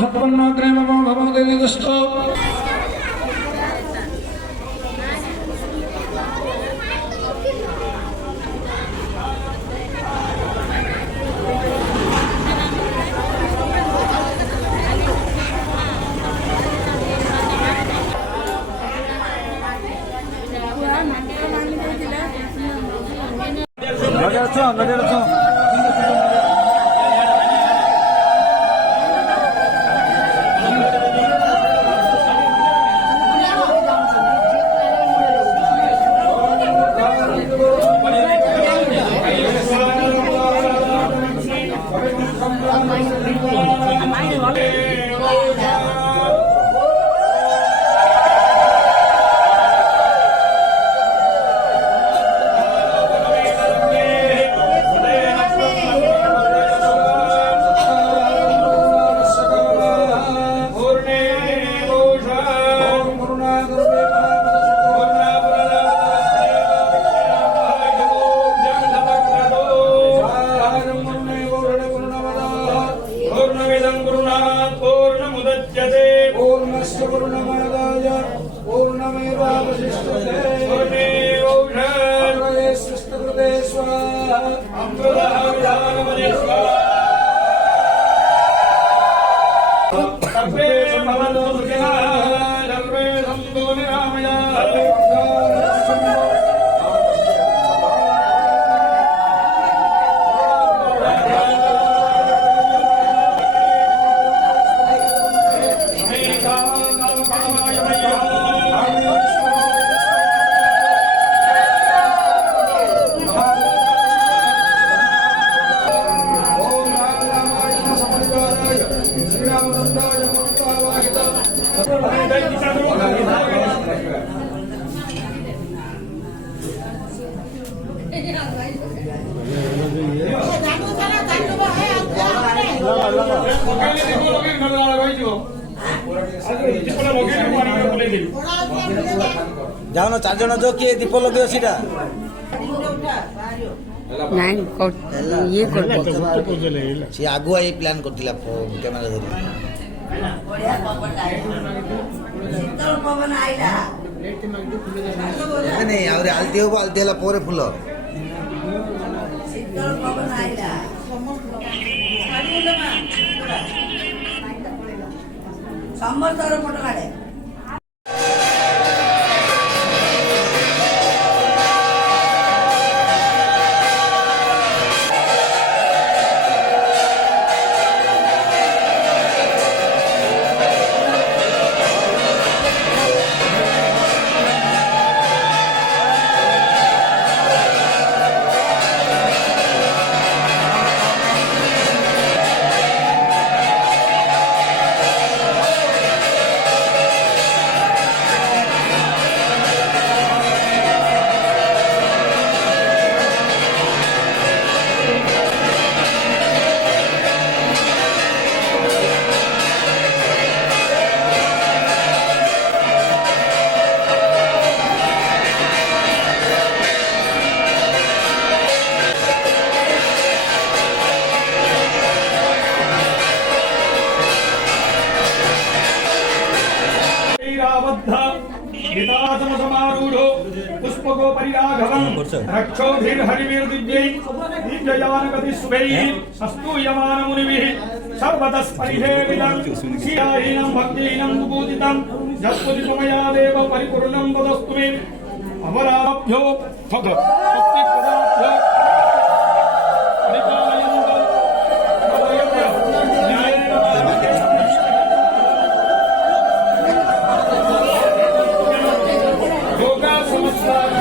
सत्पन्नाग्रे मम भवदेस्तु जाओ चार जन जो किए दीप लगे सीटा सी आगुआ ये प्लान करथिला कैमरा धरि नहीं आउरे आलती हो आलती हला पोरे फुल समस्त फोटो काढे समारूढ़ो पुष्पको परिराघवं रक्षोभिर्हरिभिर्दिव्यै दिव्ययानगति शुभैः अस्तूयमान मुनिभिः सर्वतस्परिहेविदं श्रियाहीनं भक्तिहीनं विभूतितं यत्पुलितमया देव परिपूर्णं वदस्तु मे अमराभ्यो भक्तिप्रदाभ्यो योगा समस्ता